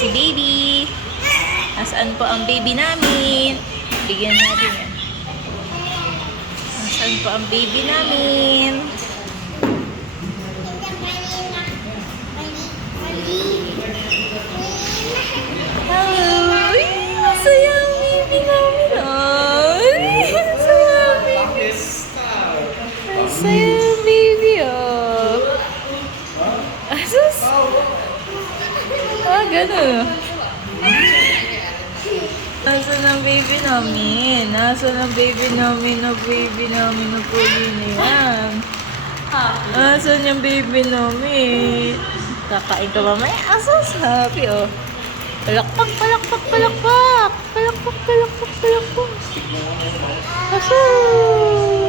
si baby. Nasaan po ang baby namin? Bigyan natin yan. Nasaan po ang baby namin? Hello! Ay, masaya ang baby namin. Ay, masaya ang baby. Masaya ang baby, oh. Asus! Ah, gano'n. Nasaan ang baby namin? Nasaan ang baby namin? Ang baby namin na puli na yan. Nasaan yung baby namin? Kakain ka mamaya? Asus! Happy, oh. Palakpak, palakpak, palakpak! Palakpak, palakpak, palakpak! Asus!